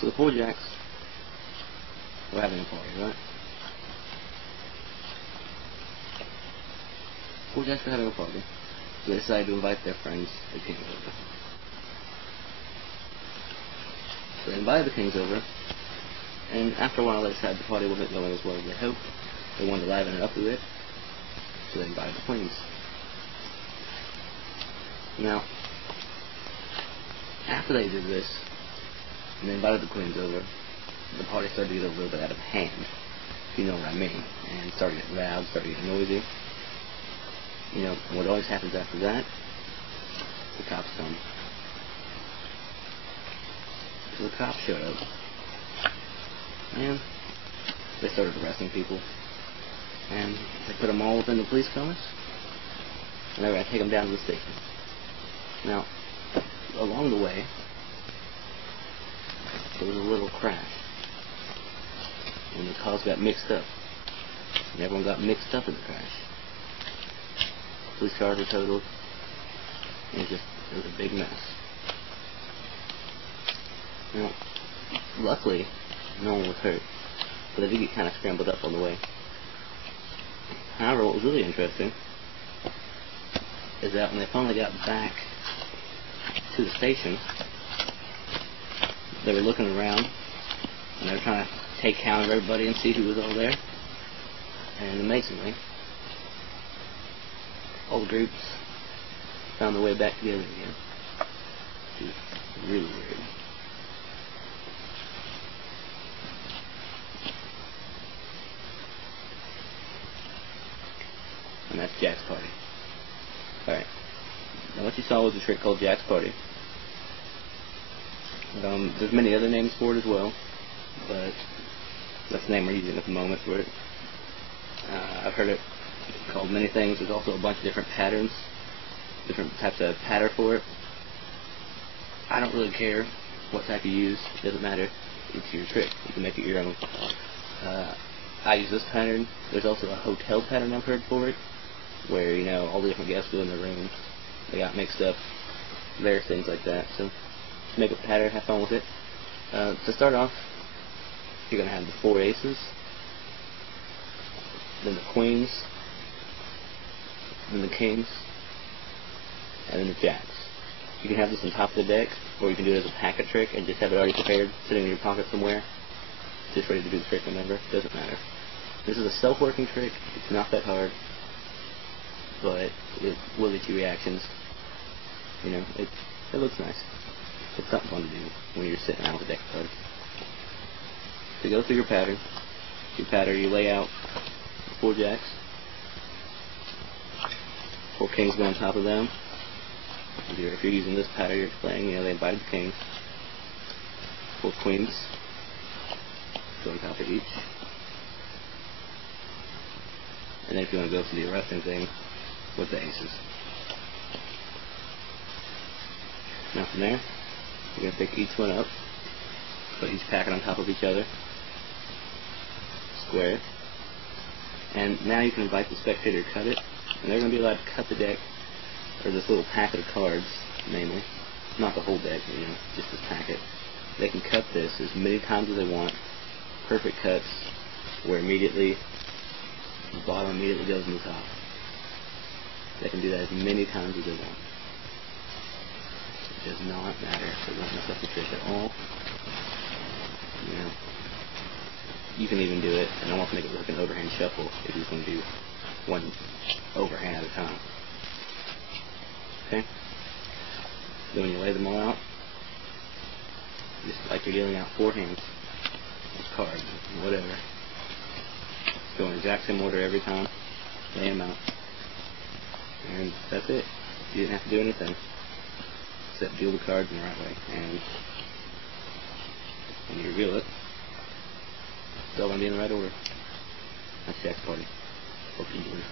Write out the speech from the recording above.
So the four jacks were having a party, right? Four jacks were having a party, so they decided to invite their friends, the kings, over. So they invited the kings over, and after a while they decided the party wasn't going as well as they hoped. They wanted to liven it up a bit, so they invited the queens. Now, after they did this, and they invited the queens over, the party started to get a little bit out of hand, if you know what I mean, and started getting loud, started getting noisy. You know, what always happens after that? The cops come. So the cops showed up, and they started arresting people, and they put them all within the police cars, and they were going to take them down to the station. Now, along the way, there was a little crash, and the cars got mixed up, and everyone got mixed up in the crash. Police cars were totaled, and it was a big mess. Now, luckily, no one was hurt, but they did get kind of scrambled up on the way. However, what was really interesting is that when they finally got back to the station, they were looking around, and they were trying to take count of everybody and see who was all there. And amazingly, all the groups found their way back together again, which is really weird. And that's Jack's party. Alright. Now what you saw was a trick called Jack's party. There's many other names for it as well, but that's the name we're using at the moment for it. I've heard it called many things. There's also a bunch of different patterns, different types of patter for it. I don't really care what type you use. It doesn't matter. It's your trick. You can make it your own. I use this pattern. There's also a hotel pattern I've heard for it, where, you know, all the different guests go in their rooms. They got mixed up. Various things like that. So, make a pattern, have fun with it. To start off, you're going to have the 4 aces, then the queens, then the kings, and then the jacks. You can have this on top of the deck, or you can do it as a packet trick and just have it already prepared, sitting in your pocket somewhere, just ready to do the trick whenever. Doesn't matter. This is a self-working trick. It's not that hard, but it will get you reactions. You know, it looks nice. It's something fun to do when you're sitting around with a deck of cards. So go through your pattern. You lay out 4 jacks, 4 kings go on top of them. If you're using this pattern you're playing, you know, they invited the kings. 4 queens go on top of each. And then if you want to go for the arresting thing, with the aces. Now from there, you're going to pick each one up, put each packet on top of each other, square it, and now you can invite the spectator to cut it, and they're going to be allowed to cut the deck, or this little packet of cards, mainly, not the whole deck, you know, just this packet. They can cut this as many times as they want, perfect cuts, where immediately, the bottom immediately goes in the top. They can do that as many times as they want. It does not matter. It doesn't mess up the trick at all. You know, you can even do it and almost make it look like an overhand shuffle if you just want to do one overhand at a time. Okay? So when you lay them all out, just like you're dealing out 4 hands of cards, whatever. Go in the exact same order every time. Lay them out. And that's it. You didn't have to do anything except deal the cards in the right way. And when you reveal it, it's all going to be in the right order. That's Jack's party. Hope you enjoy it.